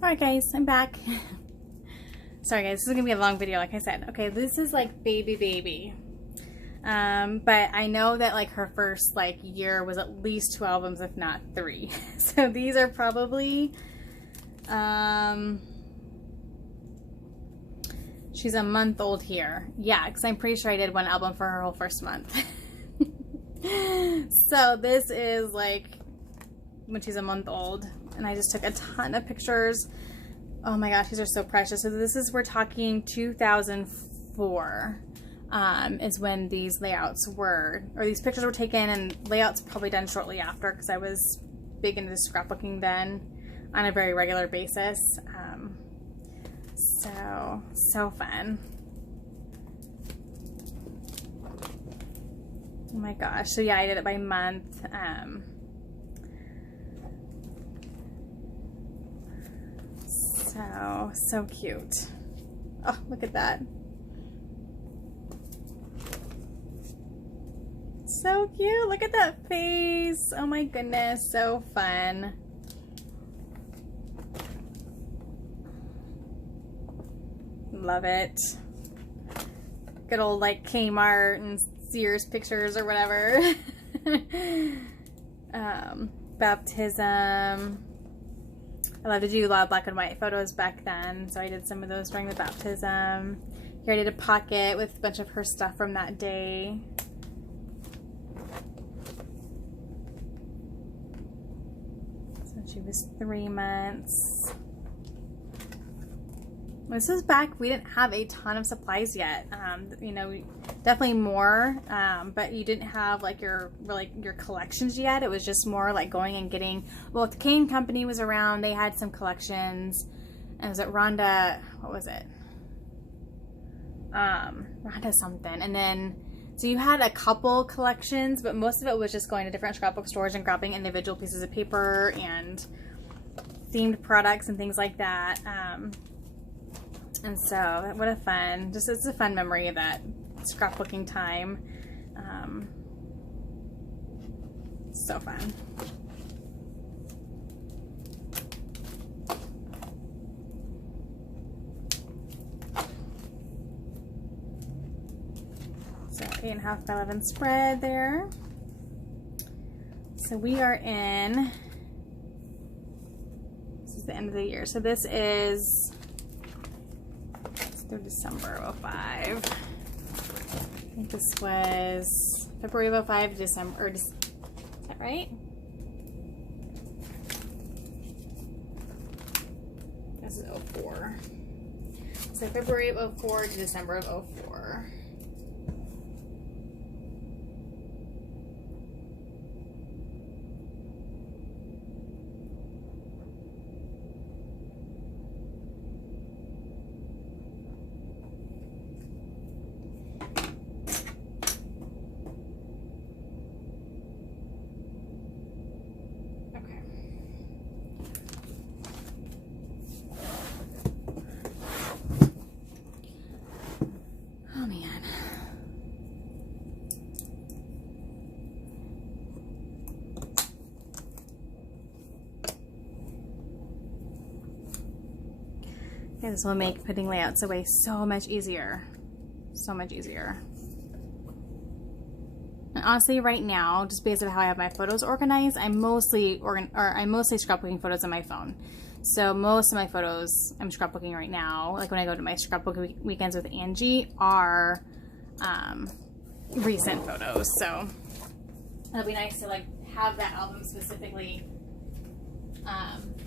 Alright guys, I'm back. Sorry guys, this is gonna be a long video like I said. Okay, this is like baby. But I know that like her first like year was at least 2 albums, if not 3. So these are probably, she's a month old here. Yeah, because I'm pretty sure I did 1 album for her whole first month. So this is like when she's a month old, and I just took a ton of pictures. Oh my gosh, these are so precious. So this is, we're talking 2004 is when these layouts were, or these pictures were taken, and layouts probably done shortly after, because I was big into scrapbooking then on a very regular basis. So fun. Oh my gosh. So yeah, I did it by month. So cute. Oh, look at that. So cute. Look at that face. Oh my goodness. So fun. Love it. Good old like Kmart and Sears pictures or whatever. Baptism. I love to do a lot of black and white photos back then, so I did some of those during the baptism. Here I did a pocket with a bunch of her stuff from that day. So she was 3 months. This was back, we didn't have a ton of supplies yet. You know, definitely more, but you didn't have like your collections yet. It was just more like going and getting, well, if the Kane Company was around, they had some collections. And was it Rhonda, what was it? Rhonda something. And then, so you had a couple collections, but most of it was just going to different scrapbook stores and grabbing individual pieces of paper and themed products and things like that. And so, what a fun, just it's a fun memory of that scrapbooking time. So fun. So 8.5 by 11 spread there. So we are in, this is the end of the year. So this is through December of 05. I think this was February of 05 to December, or is that right? This is 04. So February of 04 to December of 04. Yeah, this will make putting layouts away so much easier. So much easier. And honestly, right now, just based on how I have my photos organized, I'm mostly scrapbooking photos on my phone. So most of my photos I'm scrapbooking right now, like when I go to my scrapbook weekends with Angie, are recent photos. So it'll be nice to like have that album specifically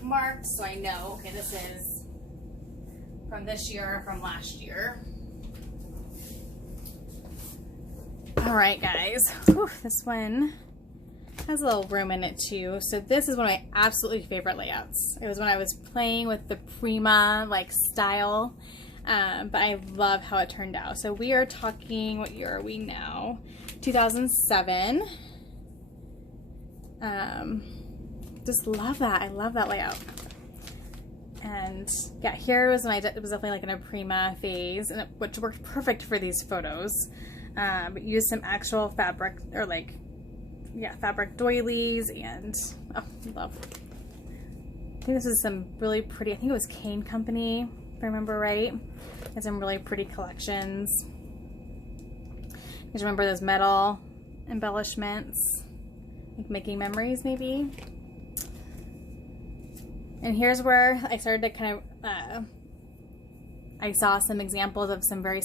marked, so I know, okay, this is from this year or from last year. All right, guys. Whew, this one has a little room in it too. So this is one of my absolutely favorite layouts. It was when I was playing with the Prima like style, but I love how it turned out. So we are talking, what year are we now? 2007. Just love that. I love that layout. And yeah, here was when it was definitely like in a Prima phase, and which worked perfect for these photos. But used some actual fabric, or like, yeah, fabric doilies, and oh, love I think this is some really pretty, I think it was Kane Company, if I remember right. Has some really pretty collections. Just remember those metal embellishments, like making memories maybe. And here's where I started to kind of, I saw some examples of some very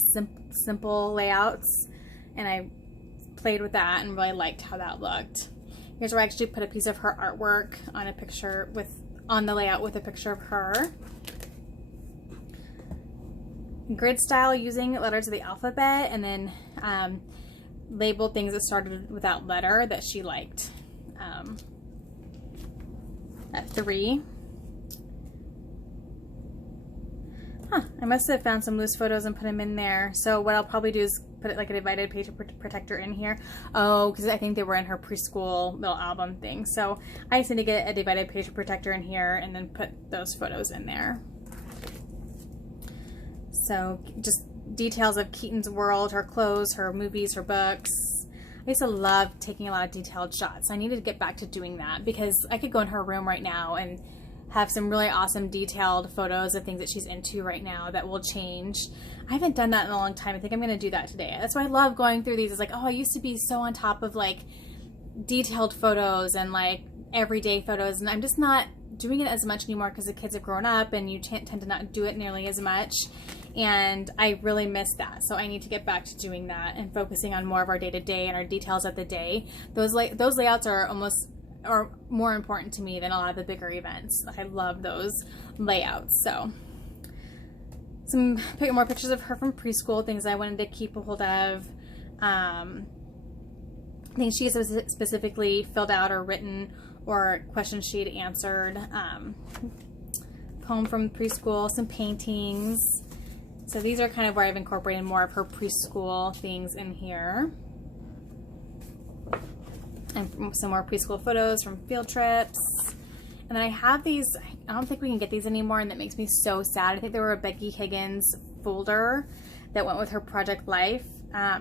simple layouts, and I played with that and really liked how that looked. Here's where I actually put a piece of her artwork on a picture on the layout with a picture of her. Grid style using letters of the alphabet, and then labeled things that started with that letter that she liked at 3. I must have found some loose photos and put them in there. So what I'll probably do is put it like a divided page protector in here. Oh, because I think they were in her preschool little album thing. So I just need to get a divided page protector in here and then put those photos in there. So just details of Keaton's world, her clothes, her movies, her books. I used to love taking a lot of detailed shots. I need to get back to doing that because I could go in her room right now and have some really awesome detailed photos of things that she's into right now that will change. I haven't done that in a long time. I think I'm going to do that today. That's why I love going through these. It's like, oh, I used to be so on top of like detailed photos and like everyday photos, and I'm just not doing it as much anymore because the kids have grown up and you tend to not do it nearly as much. And I really miss that. So I need to get back to doing that and focusing on more of our day-to-day and our details of the day. Those layouts are more important to me than a lot of the bigger events. I love those layouts. So some more pictures of her from preschool, things I wanted to keep a hold of. Things she specifically filled out or written, or questions she had answered. Poem from preschool, some paintings. So these are kind of where I've incorporated more of her preschool things in here. And some more preschool photos from field trips. And then I have these, I don't think we can get these anymore, and that makes me so sad. I think they were a Becky Higgins folder that went with her Project Life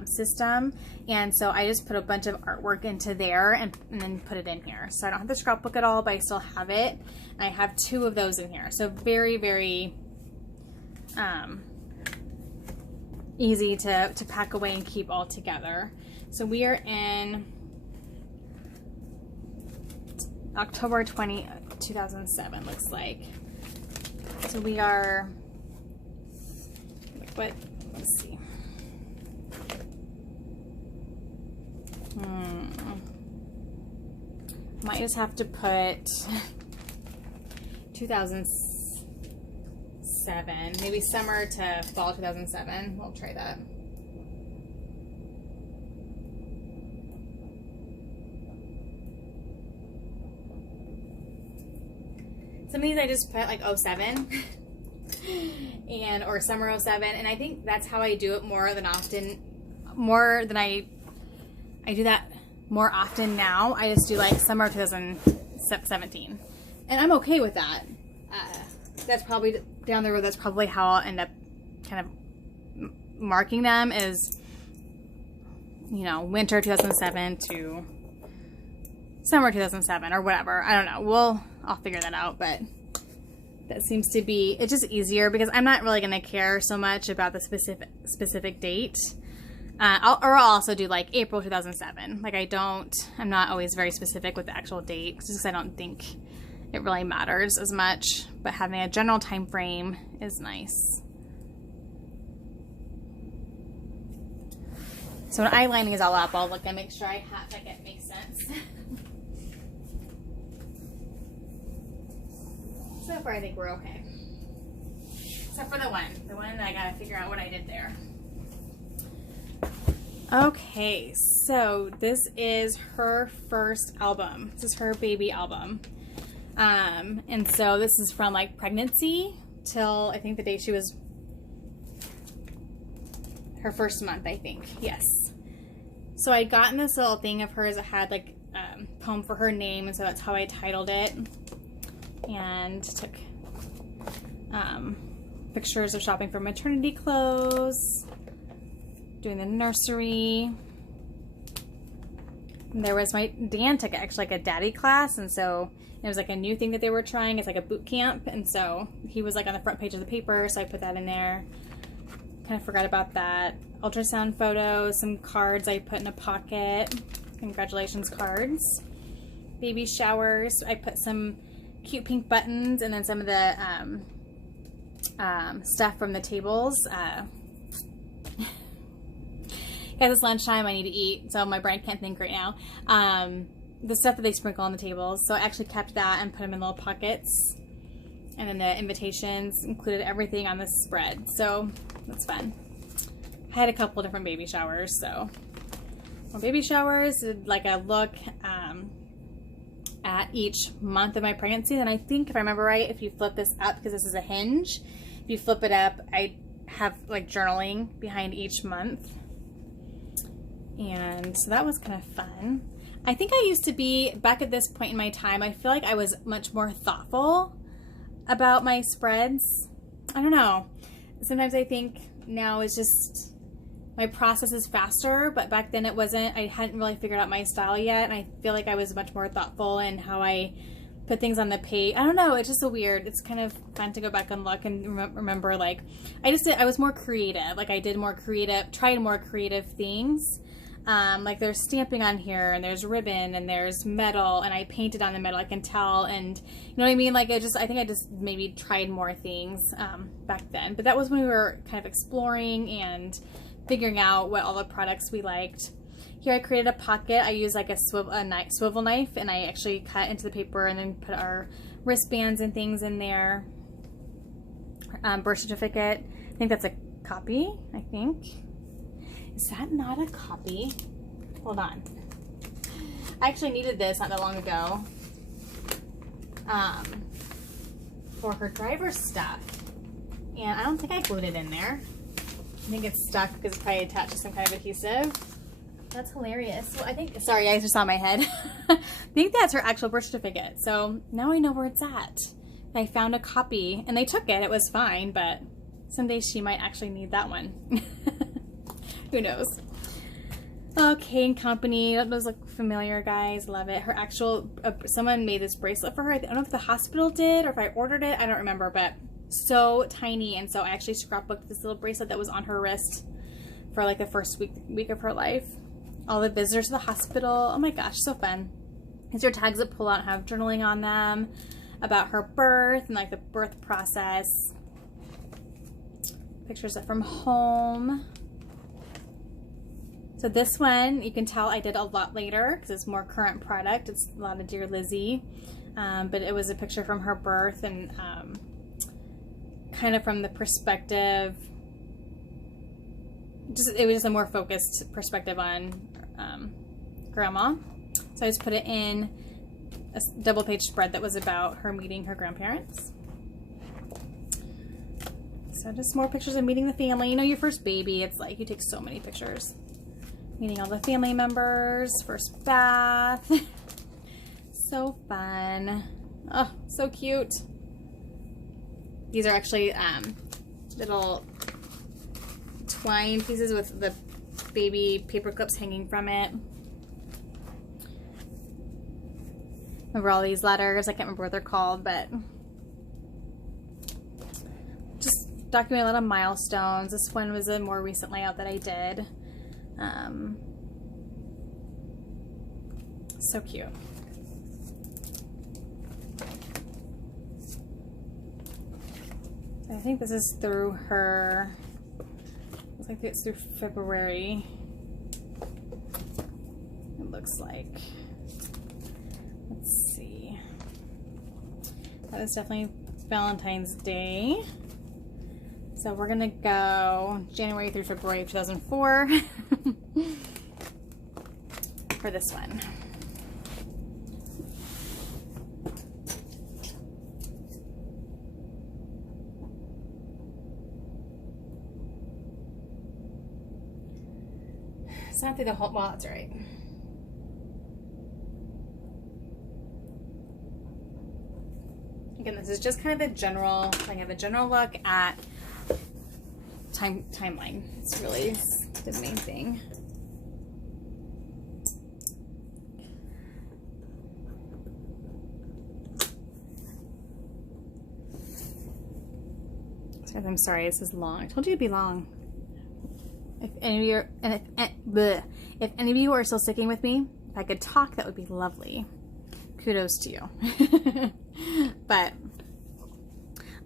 system. And so I just put a bunch of artwork into there and then put it in here. So I don't have the scrapbook at all, but I still have it. And I have 2 of those in here. So very, very easy to pack away and keep all together. So we are in October 20, 2007, looks like. So we are, let's see. Might just have to put 2007, maybe summer to fall 2007. We'll try that. Some of these I just put like 07 and or summer 07, and I think that's how I do it more than I do that more often now. I just do like summer 2017, and I'm okay with that. That's probably down the road. That's probably how I'll end up kind of marking them, is, you know, winter 2007 to summer 2007 or whatever. I don't know. I'll figure that out, but that seems to be, it's just easier because I'm not really going to care so much about the specific date. I'll also do like April 2007. Like I'm not always very specific with the actual date just because I don't think it really matters as much, but having a general time frame is nice. So when I line these all up, I'll look and make sure it makes sense. So far, I think we're okay. Except for the one that I gotta figure out what I did there. Okay, so this is her first album. This is her baby album. And so this is from like pregnancy till I think the day she was her first month, I think. Yes. So I'd gotten this little thing of hers that had like poem for her name, and so that's how I titled it. And took pictures of shopping for maternity clothes, doing the nursery, There was Dan took actually like a daddy class, and so it was like a new thing that they were trying. It's like a boot camp, and so he was like on the front page of the paper, so I put that in there. Kind of forgot about that. Ultrasound photos, some cards I put in a pocket. Congratulations cards. Baby showers. I put some cute pink buttons, and then some of the stuff from the tables. Guys, it's lunchtime, I need to eat, so my brain can't think right now. The stuff that they sprinkle on the tables, so I actually kept that and put them in little pockets. And then the invitations included everything on the spread, so that's fun. I had a couple different baby showers, so more baby showers, did like a look at each month of my pregnancy. And I think, if I remember right, if you flip this up, because this is a hinge, if you flip it up, I have like journaling behind each month. And so that was kind of fun. I think I used to be, back at this point in my time, I feel like I was much more thoughtful about my spreads. I don't know. Sometimes I think now it's just, my process is faster, but back then it wasn't. I hadn't really figured out my style yet, and I feel like I was much more thoughtful in how I put things on the page. I don't know, it's just so weird. It's kind of fun to go back and look and remember, like, I was more creative. Like, I did more creative, tried more creative things. Like there's stamping on here, and there's ribbon, and there's metal, and I painted on the metal, I can tell, and you know what I mean? Like I think I just maybe tried more things back then. But that was when we were kind of exploring and figuring out what all the products we liked. Here I created a pocket. I used like a swivel knife, and I actually cut into the paper and then put our wristbands and things in there. Birth certificate. I think that's a copy, I think. Is that not a copy? Hold on. I actually needed this not that long ago for her driver's stuff. And I don't think I glued it in there. I think it's stuck because it's probably attached to some kind of adhesive. That's hilarious. Well, I think, sorry, I just saw my head. I think that's her actual birth certificate. So now I know where it's at. I found a copy, and they took it. It was fine, but someday she might actually need that one. Who knows? Okay, and Company. Those look familiar, guys. Love it. Her actual, someone made this bracelet for her. I don't know if the hospital did or if I ordered it. I don't remember, but so tiny. And so I actually scrapbooked this little bracelet that was on her wrist for like the first week of her life. All the visitors to the hospital. Oh my gosh, so fun. These are tags that pull out and have journaling on them about her birth and like the birth process. Pictures from home. So this one, you can tell I did a lot later because it's more current product. It's a lot of Dear Lizzie, but it was a picture from her birth, and kind of from the perspective, it was just a more focused perspective on Grandma. So I just put it in a double page spread that was about her meeting her grandparents. So just more pictures of meeting the family. You know, your first baby, it's like you take so many pictures. Meeting all the family members, first bath. So fun. Oh, so cute. These are actually little twine pieces with the baby paper clips hanging from it. Remember all these letters? I can't remember what they're called, but just document a lot of milestones. This one was a more recent layout that I did. So cute. I think this is through her, looks like it's through February. It looks like. Let's see. That is definitely Valentine's Day. So we're gonna go January through February of 2004 for this one. It's not through the whole, well, that's right. Again, this is just kind of the general, I have a general look at timeline. It's really the main thing. I'm sorry, this is long. I told you it'd be long. If any of you are, if any of you are still sticking with me, if I could talk, that would be lovely. Kudos to you. But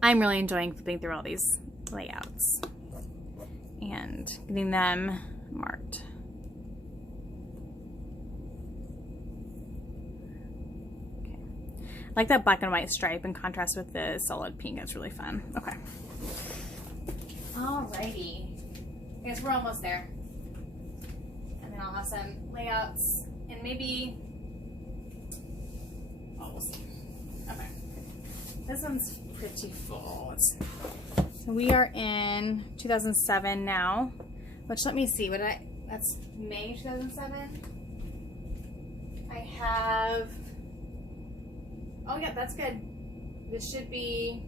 I'm really enjoying flipping through all these layouts and getting them marked. Okay. I like that black and white stripe in contrast with the solid pink. It's really fun. Okay. Alrighty. I guess we're almost there. And then I'll have some layouts and maybe, oh, we'll see. Okay. This one's pretty full. So we are in 2007 now, which let me see, that's May 2007. I have, oh yeah, that's good. This should be,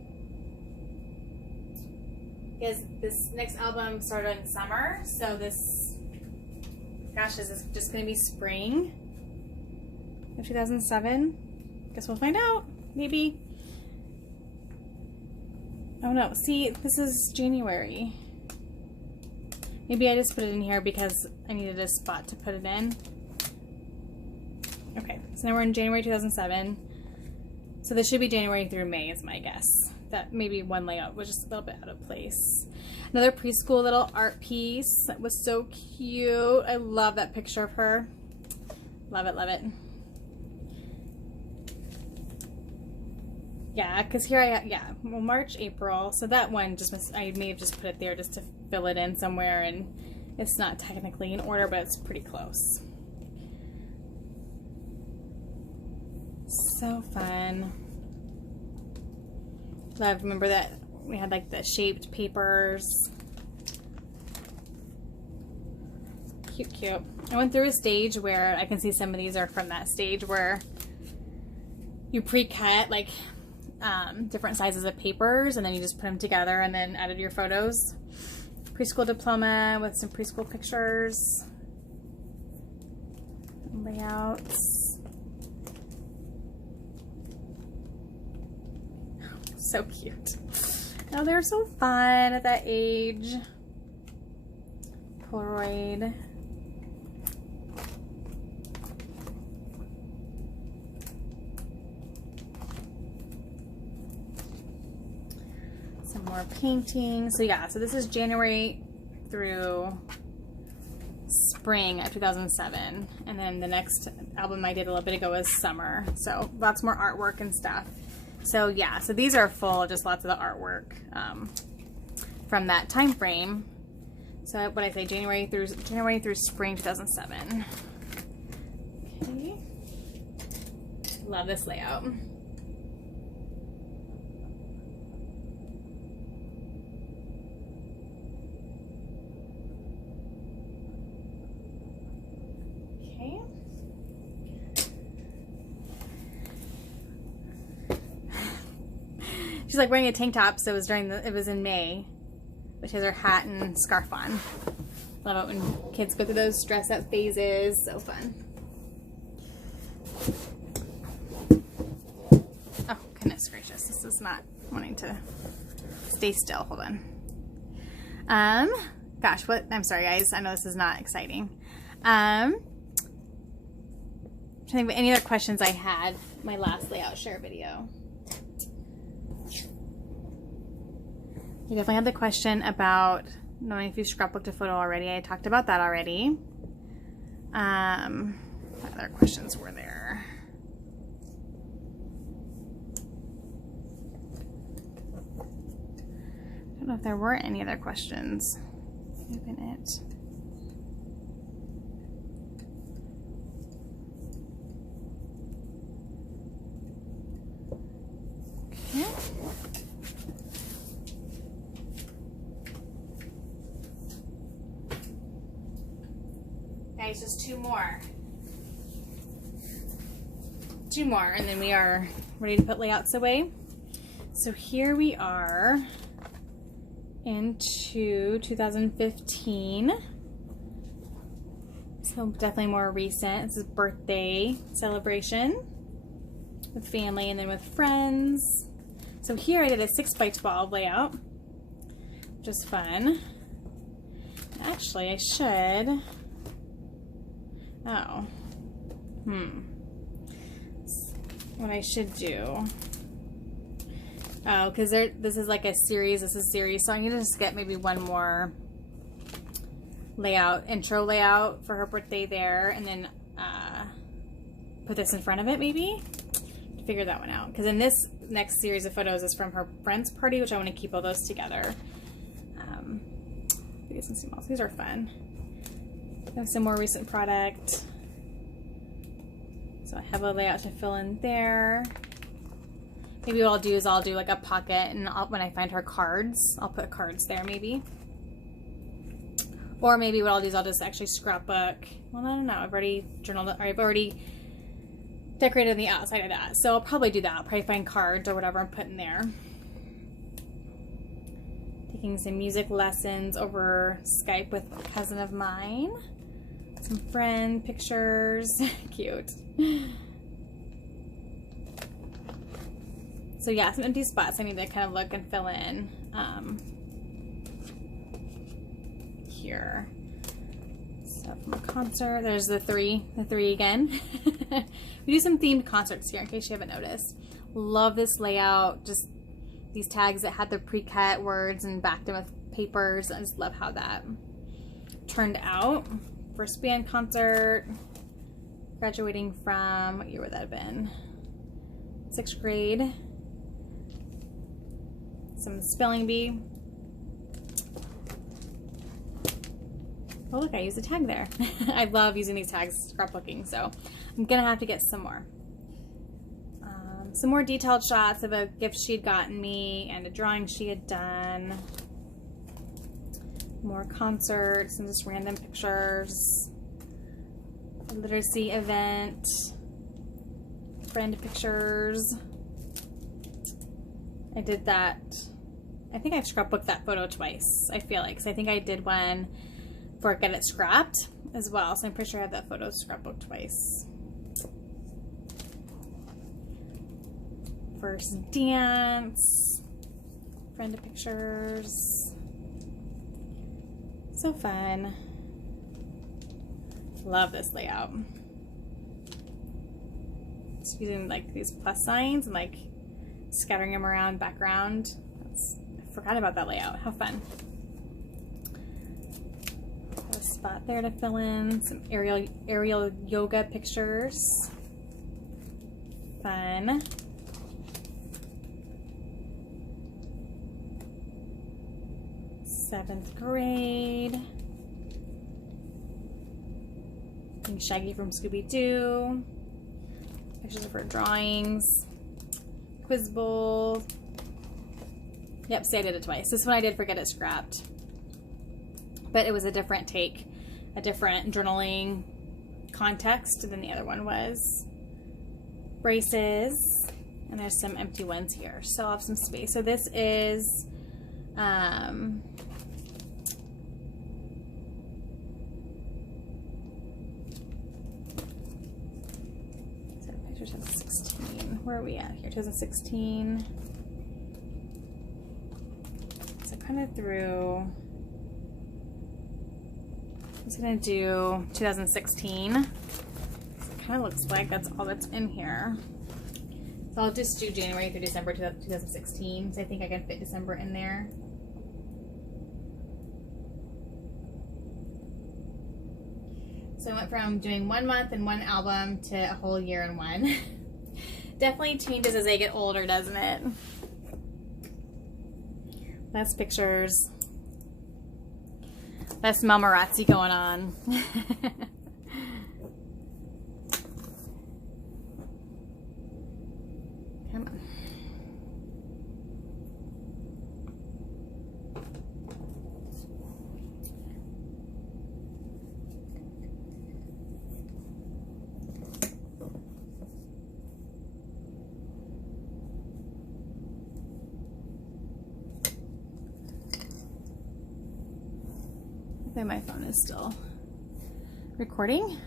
because this next album started in summer, so this, gosh, is this just going to be spring of 2007? Guess we'll find out, maybe. Oh no, see, this is January. Maybe I just put it in here because I needed a spot to put it in. Okay, so now we're in January 2007. So this should be January through May is my guess. That maybe one layout was just a little bit out of place. Another preschool little art piece that was so cute. I love that picture of her. Love it, love it. Yeah, because here well, March, April. So that one I may have just put it there just to fill it in somewhere, and it's not technically in order, but it's pretty close. So fun. Love, remember that we had like the shaped papers. Cute, cute. I went through a stage where I can see some of these are from that stage where you pre-cut like different sizes of papers and then you just put them together and then added your photos. Preschool diploma with some preschool pictures. Layouts. So cute. Oh, they're so fun at that age. Polaroid. Some more painting. So yeah, so this is January through spring of 2007. And then the next album I did a little bit ago was summer. So lots more artwork and stuff. So yeah, so these are full, just lots of the artwork from that time frame. So what I say, January through spring 2007. Okay. Love this layout. Okay. She's like wearing a tank top, so it was in May, which has her hat and scarf on. Love it when kids go through those dress up phases. So fun. Oh, goodness gracious. This is not wanting to stay still. Hold on. Gosh, what? I'm sorry, guys. I know this is not exciting. I'm trying to think of any other questions I had my last layout share video. You definitely had the question about knowing if you scrapbooked a photo already. I talked about that already. What other questions were there? I don't know if there were any other questions. Open it. Okay. Guys, just two more. Two more, and then we are ready to put layouts away. So here we are into 2015. So definitely more recent. This is birthday celebration with family and then with friends. So here I did a 6x12 layout. which is fun. Actually, I should. Oh. What I should do. Oh, because this is like a series. This is series, so I need to just get maybe one more layout, intro layout for her birthday there, and then put this in front of it maybe to figure that one out. Because in this next series of photos is from her friend's party, which I want to keep all these together. These and smalls. These are fun. I have some more recent product. So I have a layout to fill in there. Maybe what I'll do is I'll do like a pocket, and when I find her cards, I'll put cards there maybe. Or maybe what I'll do is I'll just actually scrapbook. Well, I don't know. I've already journaled, or I've already decorated on the outside of that. So I'll probably do that. I'll probably find cards or whatever and put in there. Taking some music lessons over Skype with a cousin of mine. Some friend pictures. Cute. So yeah, some empty spots I need to kind of look and fill in here. So from a concert, there's the three again. We do some themed concerts here in case you haven't noticed. Love this layout, just these tags that had the pre-cut words and backed them with papers. I just love how that turned out. First band concert, graduating from, what year would that have been? 6th grade. Some spelling bee. Oh look, I used a tag there. I love using these tags scrapbooking, so I'm gonna have to get some more. Some more detailed shots of a gift she had gotten me and a drawing she had done. More concerts and just random pictures. A literacy event. Friend pictures. I did that. I think I've scrapbooked that photo twice, I feel like. 'Cause I think I did one for Get It Scrapped as well. So I'm pretty sure I have that photo scrapbooked twice. First dance. Friend pictures. So fun. Love this layout. Just using like these plus signs and like scattering them around background. I forgot about that layout. How fun. Got a spot there to fill in. Some aerial yoga pictures. Fun. Seventh grade. Being Shaggy from Scooby-Doo. Pictures of her drawings. Quiz bowl. Yep, see I did it twice. This one I did Get It Scrapped. But it was a different take. A different journaling context than the other one was. Braces. And there's some empty ones here. So I'll have some space. So this is picture 2016. Where are we at here? 2016. So kind of through. I was gonna do 2016. So it kind of looks like that's all that's in here. So I'll just do January through December 2016. So I think I can fit December in there. So I went from doing 1 month and 1 album to a whole year in one. Definitely changes as I get older, doesn't it? That's pictures. That's mamarazzi going on. Come on. Okay, my phone is still recording.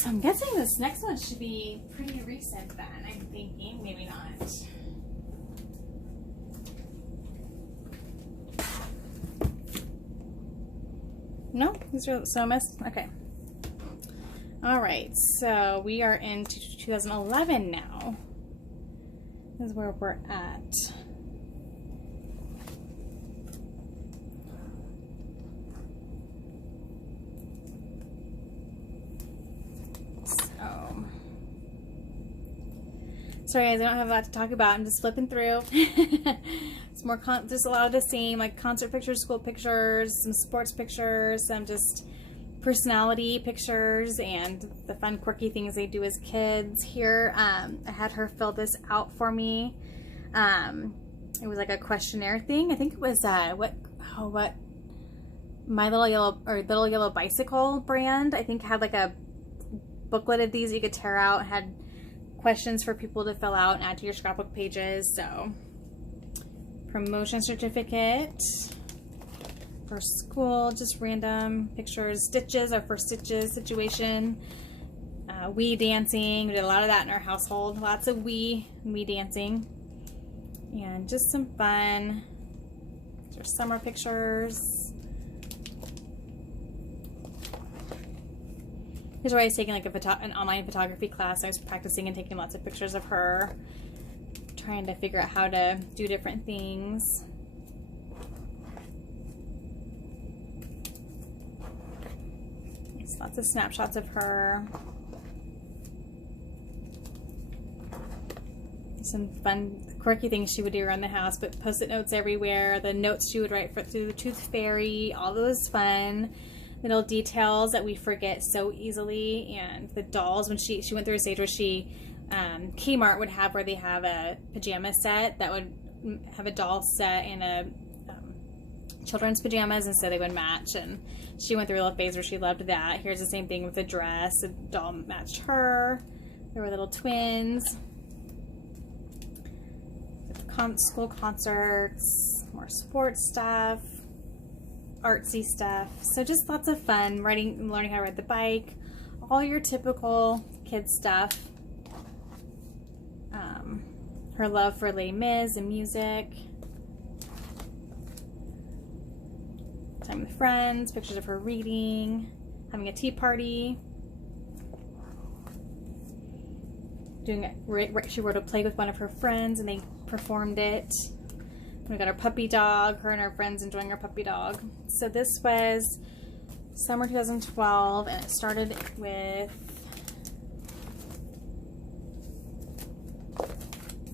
So I'm guessing this next one should be pretty recent then. I'm thinking, maybe not. No, these are so missed. Okay. All right, so we are in 2011 now. This is where we're at. Sorry guys, I don't have a lot to talk about. I'm just flipping through. It's more just a lot of the same, like concert pictures, school pictures, some sports pictures, some just personality pictures, and the fun quirky things they do as kids. Here, I had her fill this out for me. It was like a questionnaire thing. I think it was what My Little Yellow Bicycle brand. I think had like a booklet of these you could tear out. Had questions for people to fill out and add to your scrapbook pages. So, promotion certificate for school, just random pictures. Stitches, our first stitches situation. Wii dancing, we did a lot of that in our household. Lots of Wii dancing. And just some fun. There's summer pictures. Here's where I was taking like an online photography class. I was practicing and taking lots of pictures of her, trying to figure out how to do different things. There's lots of snapshots of her. Some fun, quirky things she would do around the house, but Post-it notes everywhere. The notes she would write through the Tooth Fairy, all those fun little details that we forget so easily. And the dolls, when she went through a stage where she, Kmart would have where they have a pajama set that would have a doll set and a children's pajamas, and so they would match. And she went through a little phase where she loved that. Here's the same thing with the dress. The doll matched her. They were little twins. School concerts, more sports stuff, artsy stuff. So just lots of fun, learning how to ride the bike, all your typical kids stuff. Her love for Les Mis and music. Time with friends, pictures of her reading, having a tea party. She wrote a play with one of her friends and they performed it. We got our puppy dog, her and her friends enjoying our puppy dog. So this was summer 2012, and it started with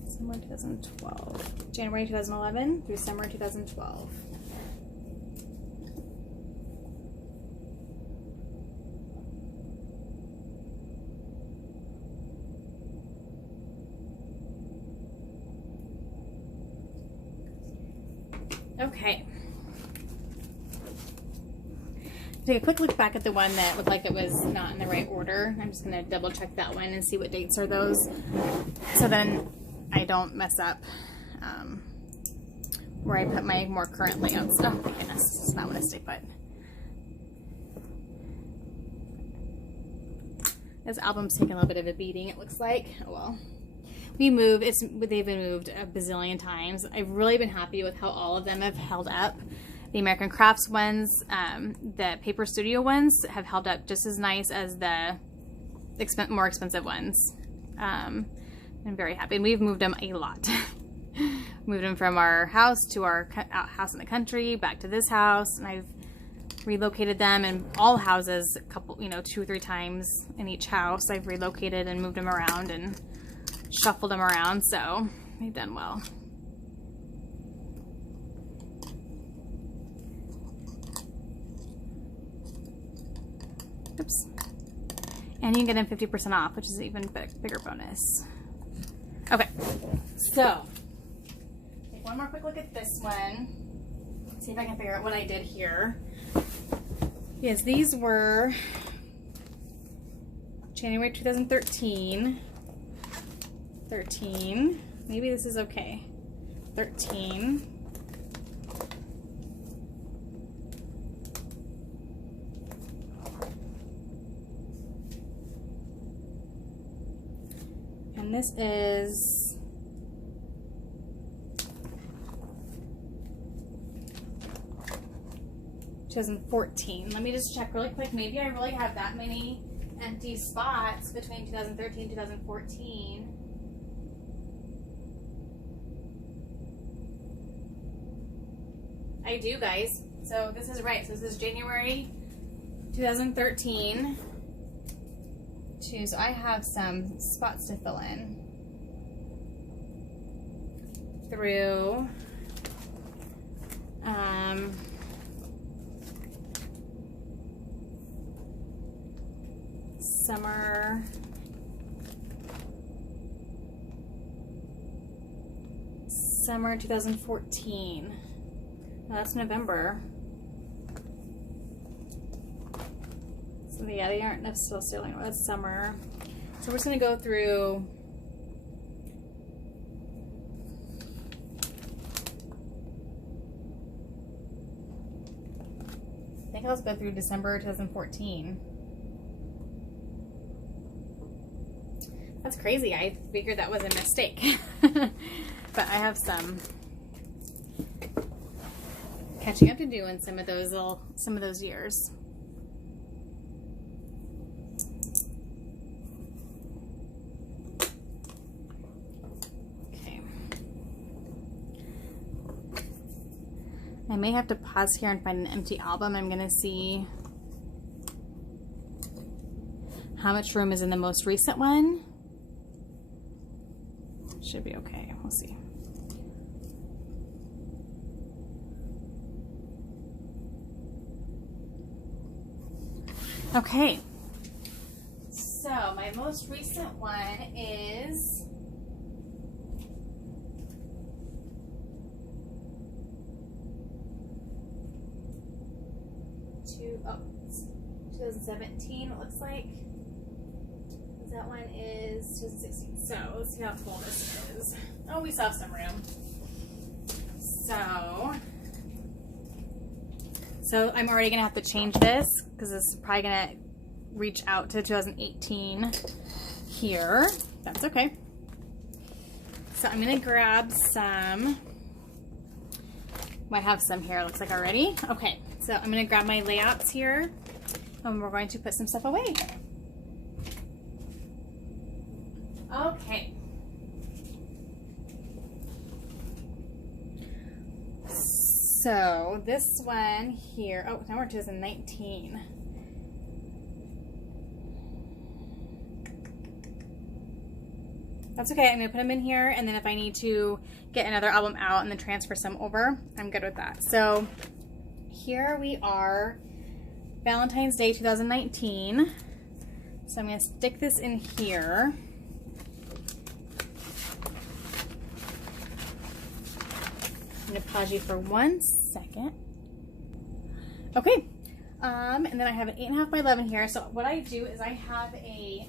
summer 2012, January 2011 through summer 2012. Okay. Take a quick look back at the one that looked like it was not in the right order. I'm just going to double check that one and see what dates are those, so then I don't mess up where I put my more current layouts. Oh my goodness, it's not what I stay put. This album's taking a little bit of a beating, it looks like. Oh well. They've been moved a bazillion times. I've really been happy with how all of them have held up. The American Crafts ones, the Paper Studio ones have held up just as nice as the more expensive ones. I'm very happy. And we've moved them a lot. Moved them from our house to our house in the country, back to this house, and I've relocated them in all houses, 2 or 3 times in each house. I've relocated and moved them around and shuffled them around, so they've done well. Oops. And you can get them 50% off, which is an even bigger bonus. Okay, so take one more quick look at this one. See if I can figure out what I did here. Yes, these were January 2013. 13. Maybe this is okay. 13. And this is (2014). Let me just check really quick. Maybe I really have that many empty spots between 2013 and 2014. I do, guys. So this is right. So this is January 2013. So I have some spots to fill in through summer 2014. Oh, that's November. So yeah, they aren't necessarily, that's summer. So we're just gonna go through I think let's go through December 2014. That's crazy. I figured that was a mistake. But I have some catching up to do in some of those years. Okay. I may have to pause here and find an empty album. I'm gonna see how much room is in the most recent one. Should be okay. We'll see. Okay, so my most recent one is it's 2017, it looks like. That one is 2016. So let's see how full this is. Oh, we still have some room. So I'm already gonna have to change this because this is probably gonna reach out to 2018 here. That's okay. So I'm gonna grab some. I have some here, it looks like already. Okay, so I'm gonna grab my layouts here and we're going to put some stuff away. Okay. So this one here, oh, now we're 2019. That's okay, I'm gonna put them in here, and then if I need to get another album out and then transfer some over, I'm good with that. So here we are, Valentine's Day 2019. So I'm gonna stick this in here. I'm gonna pause you for 1 second. Okay, and then I have an 8.5 by 11 here. So what I do is I have a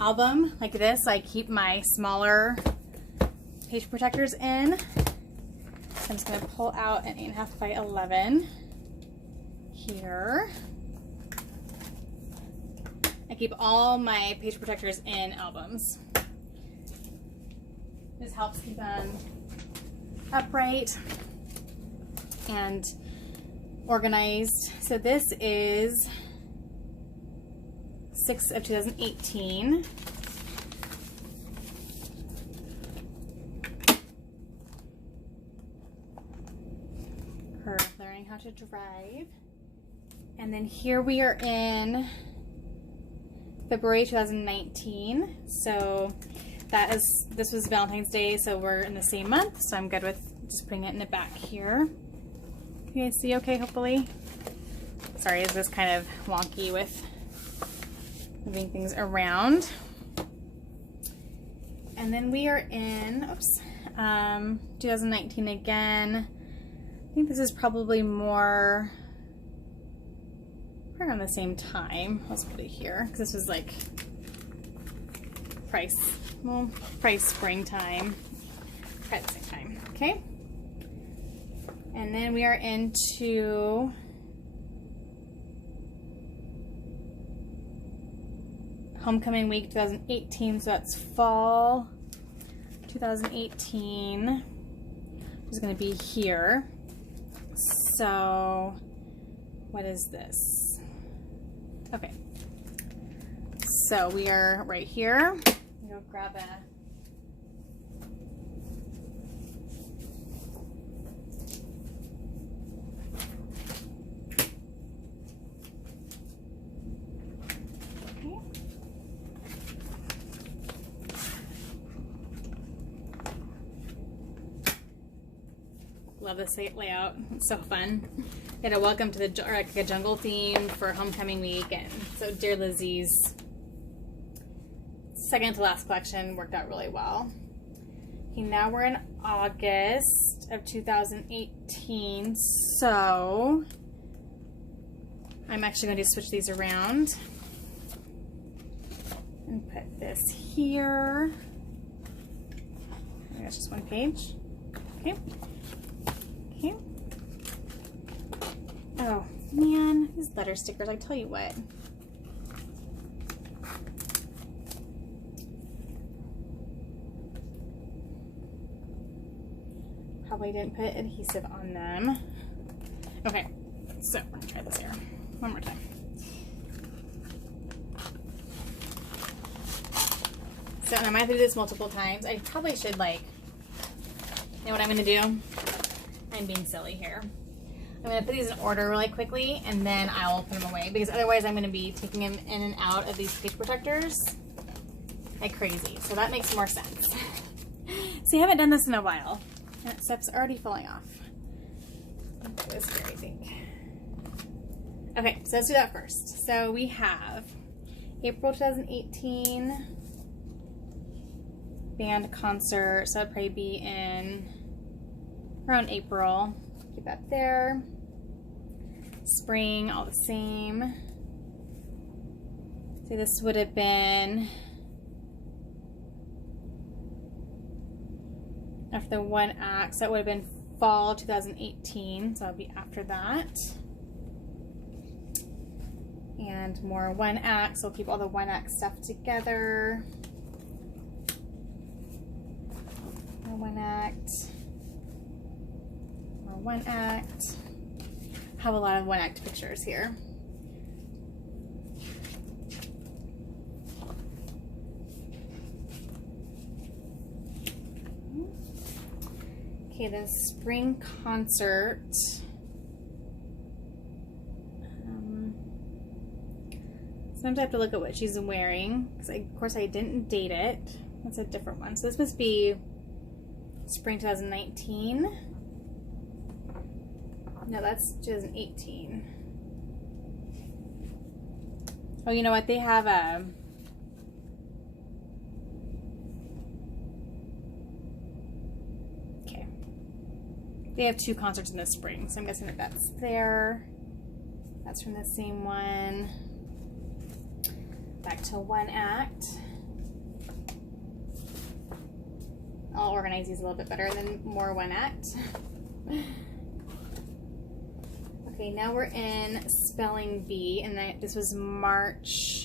album like this. I keep my smaller page protectors in. So I'm just gonna pull out an 8.5 by 11 here. I keep all my page protectors in albums. This helps keep them upright and organized. So this is 6 of 2018. Her learning how to drive. And then here we are in February 2019. So this was Valentine's Day, so we're in the same month, so I'm good with just putting it in the back here. Can you guys see okay, hopefully? Sorry, this is kind of wonky with moving things around. And then we are in, 2019 again. I think this is probably more around the same time. Let's put it here, because this was like price springtime, at the same time, okay? And then we are into Homecoming week 2018, so that's fall 2018 is going to be here. So what is this? Okay, so we are right here. Go grab a love this layout. It's so fun. They had a welcome to the, or like a jungle theme for homecoming week, and so Dear Lizzie's second to last collection worked out really well. Okay, now we're in August of 2018, so I'm actually going to switch these around and put this here. I think that's just one page. Okay. Okay. Oh man, these letter stickers, I tell you what. Probably didn't put adhesive on them. Okay, so we're gonna try this here one more time. So and I might have to do this multiple times. I probably should, like, you know what I'm gonna do? I'm being silly here. I'm gonna put these in order really quickly and then I'll put them away, because otherwise I'm gonna be taking them in and out of these page protectors like crazy. So that makes more sense. See, I haven't done this in a while. That stuff's already falling off. Let's do this here, I think. Okay, so let's do that first. So we have April 2018 band concert. So that'd probably be in around April. Keep that there. Spring, all the same. So this would have been after the one act, so that would have been fall 2018, so that'll be after that. And more one act, so we'll keep all the one act stuff together. More one act. More one act. Have a lot of one act pictures here. Okay, then spring concert. Sometimes I have to look at what she's wearing, because of course I didn't date it. That's a different one. So this must be spring 2019. No, that's 2018. Oh, you know what? They have a... They have two concerts in the spring, so I'm guessing that that's there. That's from the same one. Back to one act. I'll organize these a little bit better, and then more one act. Okay, now we're in Spelling Bee, and this was March